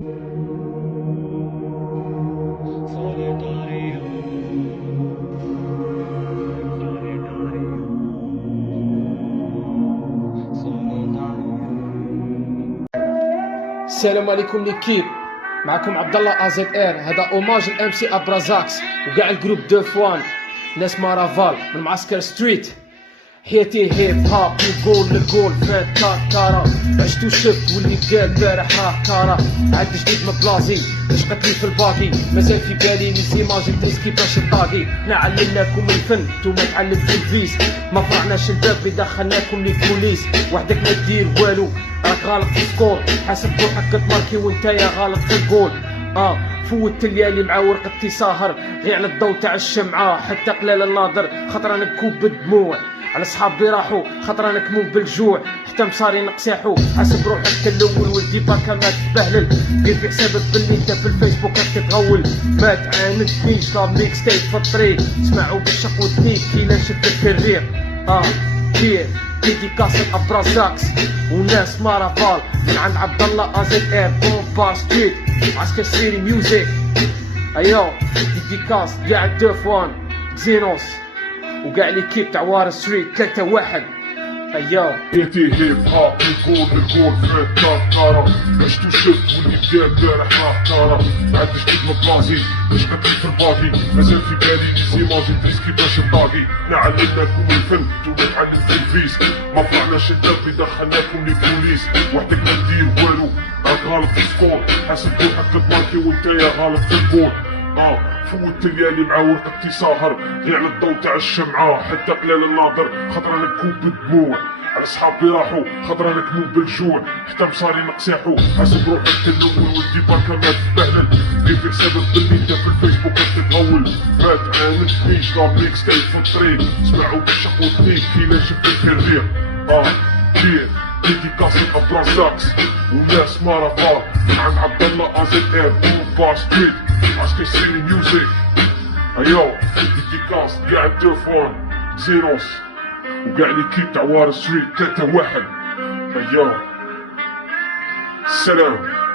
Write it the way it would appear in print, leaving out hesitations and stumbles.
السلام عليكم ليكيب، معكم عبد الله AZR. هذا اوماج الام سي ابرازاكس وكاع الجروب دو فوان ناس مارافال من معسكر ستريت. حياتي هيب هاب نقول للجول فات كارا، عشت وشفت واللي قال بارح راه كارا. عاد جديد من بلازي باش قتلي في الباقي، مازال في بالي لي زيماج تريسكي باش الطاقي. حنا علمناكم الفن نتوما تعلمتوا الفيس، ما فرعناش الباب اللي دخلناكم للبوليس. وحدك ما دير والو راك غالط في السكور، حاسب روحك تماركي وانتايا غالط في الجول. فوت الليالي مع ورقتي ساهر غير على الضو تاع الشمعة، حتى قلال الناظر خطرة نكوب بالدموع على صحابي راحوا، خطرة نكمو بالجوع حتى مصاري نقساحو. حاسب روحك كالأول ولدي باكا ما تبهلل، دير في حسابك باللي انت في الفيسبوك راك تتغول. ما تعاندنيش لا ميكس تايب في الطريق، سمعوا بالشق والدنيك كي لا نشدك في الريق. كير ديديكاس الابرازاكس وناس مارافال من عند عبد الله AZR بومبار ستريت عسكر سيري ميوزيك. ايو ديديكاس كاع الدوفوان زينوس وكاع ليكيب تاع وار ستريت 3-1. ايو حياتي هيب هاب نقول للجول فات كارا، عشت وشفت واللي قال بارح راه كارا. عاد جديد من بلازي باش قتلي في الباقي، مازال في بالي لي زيماج تريسكي باش الطاقي. حنا علمناكم الفن نتوما تعلمتوا الفيس، ما فرعناش الباب اللي دخلناكم للبوليس. وحدك ما دير والو راك غالط في السكور، حاسب روحك تماركي وانتايا غالط في الجول. فوت الليالي مع ورقتي ساهر غير على الضو تاع الشمعة، حتى قلال الناظر خطرة نكوب بالدموع على صحابي راحوا، خطرة نكمو بالجوع حتى مصاري نقساحو. حاسب روحك كالأول ولدي باكا ما تبهلل، دير في حسابك باللي انت في الفيسبوك راك تتغول. ما تعاندنيش لا ميكس تايب في الطريق، سمعوا بالشق والدنيك كي لا نشدك في الريق. كير ديديكاس الابرازاكس وناس مارافال من عند عبد الله AZR بومبار ستريت عسكر سيري ميوزيك. ايو ديديكاس كاع الدوفوان زينوس وكاع ليكيب تاع وار ستريت 3-1. ايو السلام.